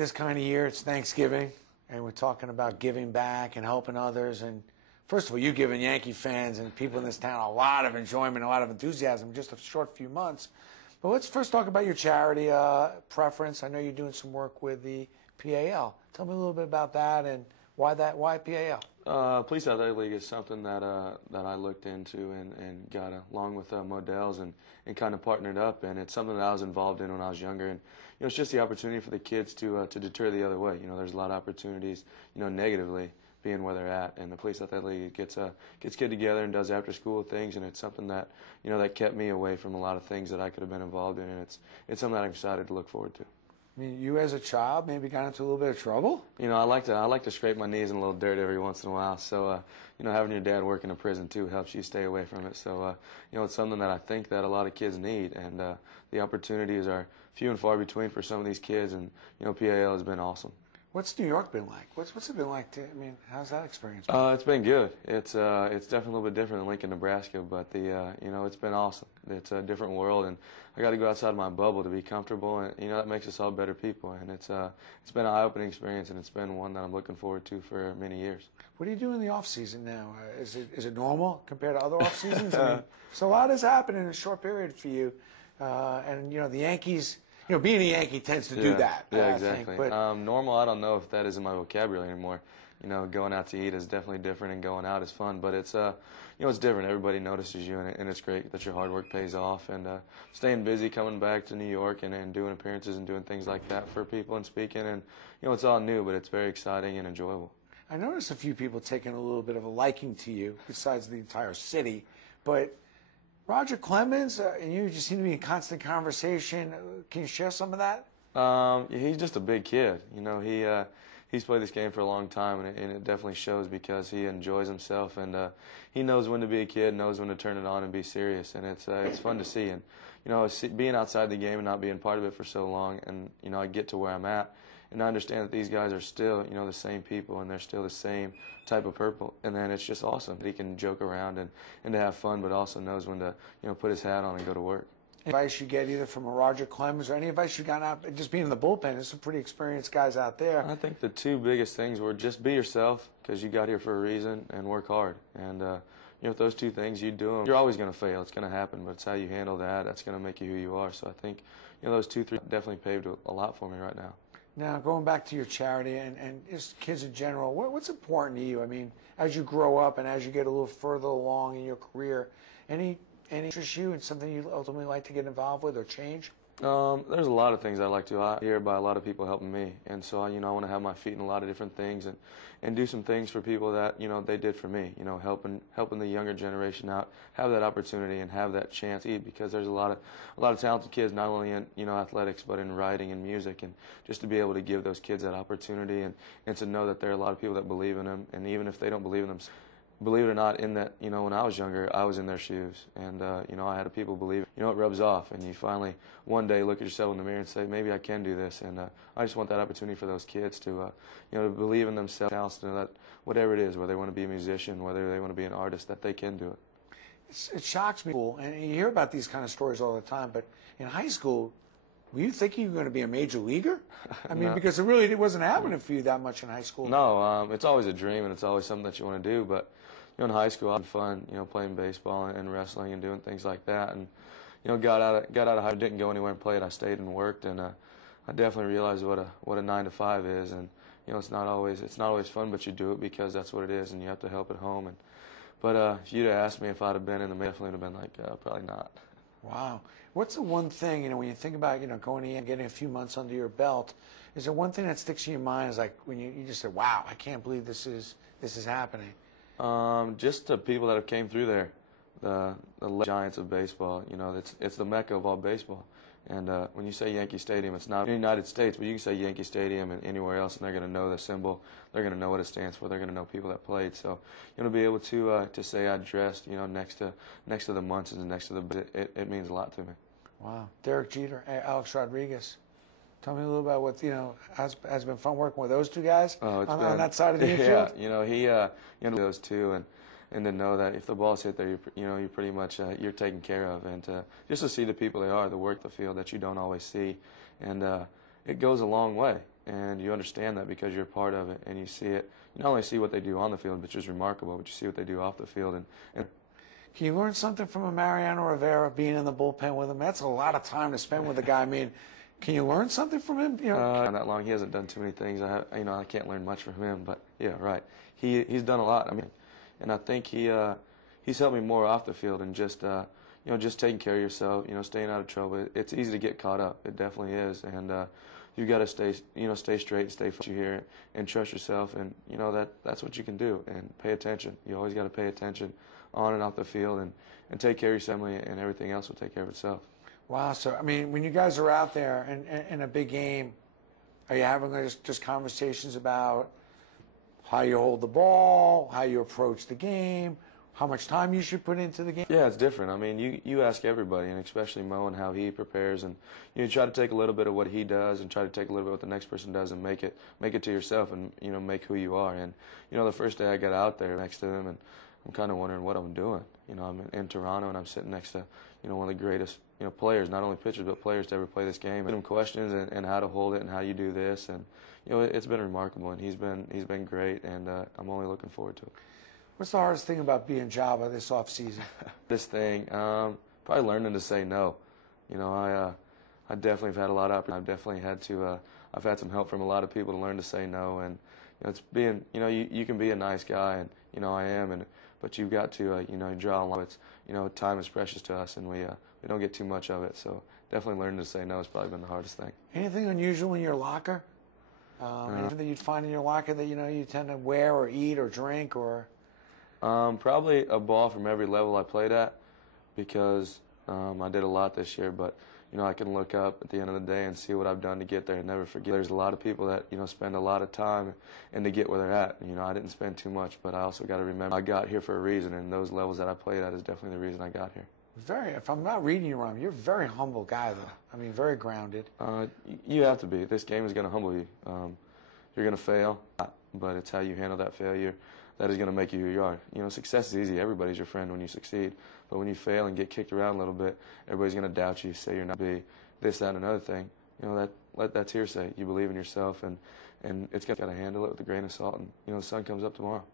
this kind of year, it's Thanksgiving, and we're talking about giving back and helping others. And first of all, you've given Yankee fans and people in this town a lot of enjoyment, a lot of enthusiasm in just a short few months. But let's first talk about your charity preference. I know you're doing some work with the PAL. Tell me a little bit about that and why PAL? Police Athletic League is something that I looked into and got along with Models and kind of partnered up, and it's something that I was involved in when I was younger. And it's just the opportunity for the kids to deter the other way. There's a lot of opportunities, negatively being where they're at, and the Police Athletic League gets kid together and does after school things, and it's something that that kept me away from a lot of things that I could have been involved in, and it's something that I'm excited to look forward to. I mean, you as a child maybe got into a little bit of trouble? I like to scrape my knees in a little dirt every once in a while. So, having your dad work in a prison too helps you stay away from it. So, it's something that I think that a lot of kids need, and the opportunities are few and far between for some of these kids. And PAL has been awesome. What's New York been like? What's it been like? How's that experience been? It's been good. It's definitely a little bit different than Lincoln, Nebraska, but it's been awesome. It's a different world, and I got to go outside my bubble to be comfortable, and that makes us all better people. And it's been an eye-opening experience, and it's been one that I'm looking forward to for many years. What do you do in the off season now? Is it normal compared to other off seasons? So a lot has happened in a short period for you, and the Yankees. Being a Yankee tends to do that. Yeah, exactly. But normal, I don't know if that is in my vocabulary anymore. Going out to eat is definitely different, and going out is fun. But it's it's different. Everybody notices you, and it's great that your hard work pays off. And staying busy, coming back to New York, and doing appearances and doing things like that for people and speaking. And it's all new, but it's very exciting and enjoyable. I noticed a few people taking a little bit of a liking to you, besides the entire city, but. Roger Clemens, and you just seem to be in constant conversation. Can you share some of that? He's just a big kid. He's played this game for a long time, and it definitely shows because he enjoys himself, and he knows when to be a kid, knows when to turn it on and be serious, and it's fun to see. And being outside the game and not being part of it for so long, and I get to where I'm at, and I understand that these guys are still the same people, and they're still the same type of purple, and then it's just awesome that he can joke around and to have fun, but also knows when to put his hat on and go to work. Advice you get either from a Roger Clemens or any advice you got out just being in the bullpen? There's some pretty experienced guys out there. I think the two biggest things were just be yourself, because you got here for a reason, and work hard. And with those two things, you do them. You're always going to fail. It's going to happen, but it's how you handle that that's going to make you who you are. So I think those two, three definitely paved a lot for me right now. Now, going back to your charity and just kids in general, what's important to you? I mean, as you grow up and as you get a little further along in your career, any interest you in something you ultimately like to get involved with or change? There's a lot of things I like to. I hear by a lot of people helping me, and so I want to have my feet in a lot of different things and do some things for people that they did for me. Helping the younger generation out, have that opportunity and have that chance to eat, because there's a lot of talented kids not only in athletics but in writing and music, and just to be able to give those kids that opportunity and to know that there are a lot of people that believe in them, and even if they don't believe in them. Believe it or not, in that, when I was younger, I was in their shoes, and, I had people believe, it rubs off, and you finally one day look at yourself in the mirror and say, maybe I can do this, and I just want that opportunity for those kids to, to believe in themselves, to know that whatever it is, whether they want to be a musician, whether they want to be an artist, that they can do it. It shocks me, and you hear about these kind of stories all the time, but in high school, were you thinking you were going to be a major leaguer? I mean, No. Because it wasn't happening for you that much in high school. No, it's always a dream, and it's always something that you want to do, but in high school, I had fun, playing baseball and wrestling and doing things like that. And, got out of high school, didn't go anywhere and played. I stayed and worked, and I definitely realized what a 9 to 5 is. And, it's not always fun, but you do it because that's what it is, and you have to help at home. But if you'd have asked me if I'd have been in the, definitely would have been like, probably not. Wow. What's the one thing, when you think about, going in and getting a few months under your belt, is there one thing that sticks in your mind is like when you just say, wow, I can't believe this is happening? Just the people that have came through there, the giants of baseball. It's the mecca of all baseball. And when you say Yankee Stadium, it's not in the United States, but you can say Yankee Stadium and anywhere else, and they're going to know the symbol. They're going to know what it stands for. They're going to know people that played. So to be able to say I dressed, next to the Munsons and next to it means a lot to me. Wow. Derek Jeter, Alex Rodriguez. Tell me a little about what has been fun working with those two guys on that side of the infield. Yeah, those two, and to know that if the ball's hit there, you're pretty much you're taken care of, and just to see the people they are, the work the field that you don't always see, and it goes a long way. and you understand that because you're a part of it, and you see it. You not only see what they do on the field, which is remarkable, but you see what they do off the field. And can you learn something from a Mariano Rivera being in the bullpen with him? That's a lot of time to spend with a guy. I mean, can you learn something from him? You know, not that long. He hasn't done too many things. I can't learn much from him, but yeah, right. He's done a lot. I mean, and I think he's helped me more off the field and just just taking care of yourself. Staying out of trouble. It's easy to get caught up. It definitely is, and you got to stay straight, stay focused here, and trust yourself, and that's what you can do. And pay attention. You always got to pay attention on and off the field, and take care of your family, and everything else will take care of itself. Wow. So, I mean, when you guys are out there in a big game, are you having just conversations about how you hold the ball, how you approach the game, how much time you should put into the game? Yeah, it's different. I mean, you ask everybody, and especially Mo, and how he prepares, and you try to take a little bit of what he does and try to take a little bit of what the next person does and make it to yourself and, make who you are. And, the first day I got out there next to him, and I'm kind of wondering what I'm doing. I'm in Toronto, and I'm sitting next to, one of the greatest, players, not only pitchers, but players to ever play this game. And questions and how to hold it and how you do this. And, it's been remarkable, and he's been great, and I'm only looking forward to it. What's the hardest thing about being Joba this offseason? This thing, probably learning to say no. I definitely have had a lot of opportunities. I've definitely had to, I've had some help from a lot of people to learn to say no. And it's being, you can be a nice guy, and I am, but you've got to, draw a line. It's, time is precious to us, and we don't get too much of it. So definitely learning to say no has probably been the hardest thing. Anything unusual in your locker? Anything that you'd find in your locker that you tend to wear or eat or drink or? Probably a ball from every level I played at, because I did a lot this year, but I can look up at the end of the day and see what I've done to get there and never forget. There's a lot of people that spend a lot of time and to get where they're at. I didn't spend too much, but I also got to remember I got here for a reason, and those levels that I played at is definitely the reason I got here. If I'm not reading you wrong, you're a very humble guy, though. I mean, very grounded. You have to be. This game is going to humble you. You're going to fail, but it's how you handle that failure that is going to make you who you are. Success is easy. Everybody's your friend when you succeed. But when you fail and get kicked around a little bit, everybody's going to doubt you, say you're not be this, that, and another thing. That's hearsay. You believe in yourself, and it's got to handle it with a grain of salt. And, the sun comes up tomorrow.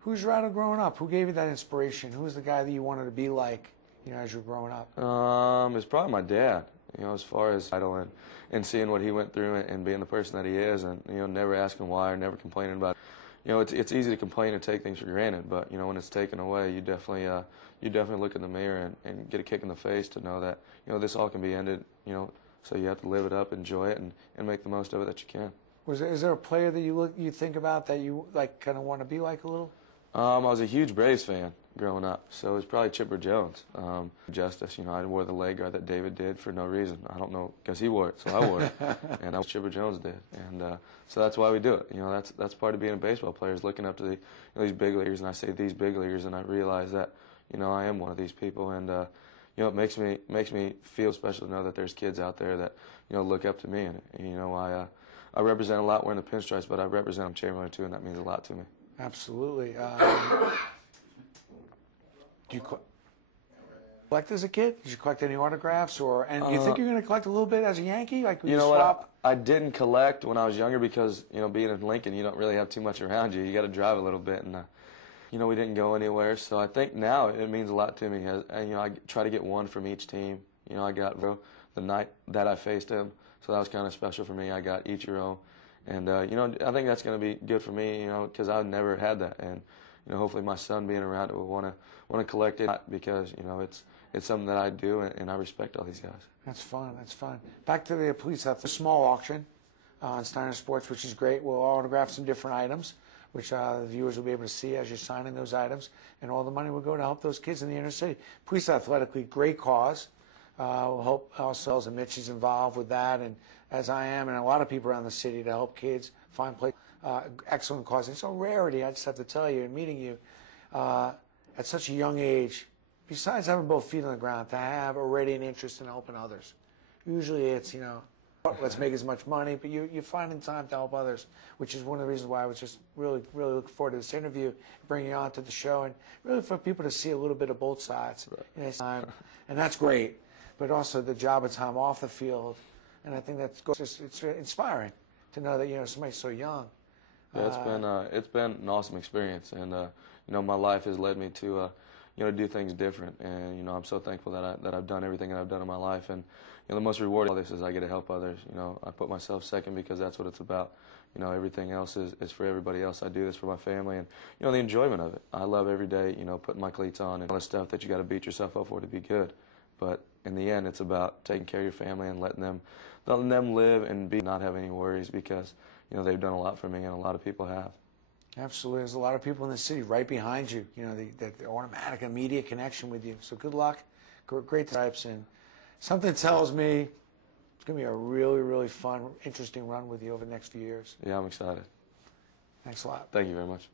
Who's your idol growing up? Who gave you that inspiration? Who was the guy that you wanted to be like, as you were growing up? It's probably my dad. As far as idol and seeing what he went through and being the person that he is, and never asking why or never complaining about it. It's easy to complain and take things for granted, but when it's taken away, you definitely look in the mirror and get a kick in the face to know that this all can be ended. So you have to live it up, enjoy it, and make the most of it that you can. Is there a player that you think about that you kind of want to be like a little? I was a huge Braves fan growing up, so it was probably Chipper Jones. Justice, I wore the leg guard that David did for no reason. I don't know, because he wore it, so I wore it, and that's what Chipper Jones did, and so that's why we do it. That's part of being a baseball player, is looking up to these big leaguers, and I say these big leaguers, and I realize that I am one of these people, and it makes me feel special to know that there's kids out there that look up to me, and I represent a lot wearing the pinstripes, but I represent Chamberlain too, and that means a lot to me. Absolutely. Do you collect as a kid? Did you collect any autographs, and you think you're going to collect a little bit as a Yankee? Like when you swap? I didn't collect when I was younger because being in Lincoln, you don't really have too much around you. You got to drive a little bit, and we didn't go anywhere. So I think now it means a lot to me. I try to get one from each team. I got the night that I faced him, so that was kind of special for me. I got Ichiro, and I think that's going to be good for me. Because I've never had that, and hopefully my son being around it will want to collect it, because it's something that I do, and I respect all these guys. That's fun. That's fun. Back to the police. That's a small auction on Steiner Sports, which is great. We'll autograph some different items, which the viewers will be able to see as you're signing those items, and all the money will go to help those kids in the inner city. Police Athletically, great cause. We'll hope ourselves, and Mitch is involved with that, and as I am, and a lot of people around the city, to help kids find places. Excellent cause. It's a rarity, I just have to tell you, in meeting you at such a young age, besides having both feet on the ground, to have already an interest in helping others. Usually it's, let's make as much money, but you're finding time to help others, which is one of the reasons why I was just really, really looking forward to this interview, bringing you on to the show, and really for people to see a little bit of both sides in this time. And that's great, but also the job of time off the field, and I think that's just, it's inspiring. to know that, you know, somebody's so young. Yeah, it's been an awesome experience, and you know, my life has led me to you know, do things different, and you know, I'm so thankful that I've done everything that I've done in my life, and you know, the most rewarding of this is I get to help others. You know, I put myself second because that's what it's about. You know, everything else is for everybody else. I do this for my family, and you know, the enjoyment of it. I love every day, you know, putting my cleats on and all the stuff that you got to beat yourself up for to be good. But in the end, it's about taking care of your family and letting them live and not have any worries, because you know, they've done a lot for me, and a lot of people have. Absolutely. There's a lot of people in the city right behind you, you know, the automatic, immediate connection with you. So good luck. Great stripes. And something tells me it's going to be a really, really fun, interesting run with you over the next few years. Yeah, I'm excited. Thanks a lot. Thank you very much.